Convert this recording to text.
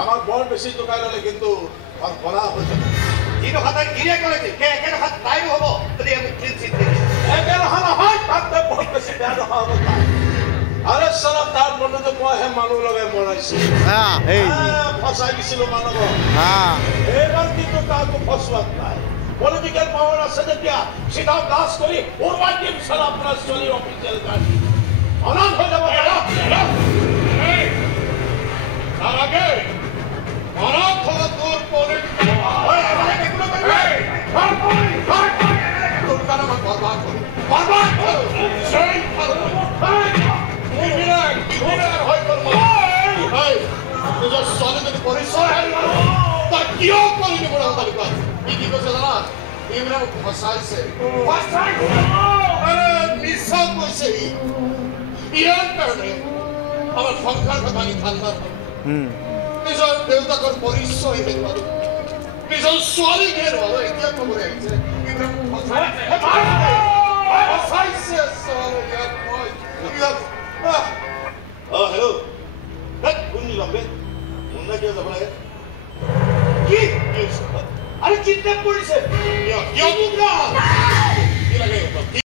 আমাক বৰ বেছি টকাই ল'লে কিন্তু বনা হৈছে যিটো হাতত গিৰিয়ে কৰে সেই একেটা হাত তাইৰো হ'ব যদি আমি ক্লিন চিট দিওঁ একেৰাহা নহয় তাতে বহুত বেছি বেয়া নহয় অৱস্থা আৰে চালা তাৰ মনতে মইহে মানুহ লগাই মৰাইছো ফচাই দিছিলো মানুহক এইবাৰ কিন্তু কাকো ফচোৱাত নাই পলিটিকেল পাৱাৰ আছে যেতিয়া চিধা ক্লাছ কৰি উৰুৱাই দিম চালা আপোনাৰ ছোৱালীৰ অফিচিয়েল গাড়ী অনাথ হৈ যাব তাৰ আগে অনাথ হ'ব তোৰ পলিটিকেল তোৰ কাৰণে মই বৰবাদ কৰোঁ নিজৰ ছোৱালী যদি পৰিচয় তাক কিয় কৰি দিব তালিকা ই কি কৈছে জানা এইবিলাক ফচাইছে মিছা কৈছে ইয়াৰ কাৰণে আমাৰ সংসাৰ ভাঙি ঠাণ্ডা নিজৰ দেউতাকৰ পৰিচয় হেৰুৱালো নিজৰ ছোৱালীক হেৰুৱালো এতিয়া খবৰ আহিছে ফচাইছে হেল্ল' কোন নিলাম মুন্না কিয় যাব লাগে কি আরে কিডন্যাপ করেছে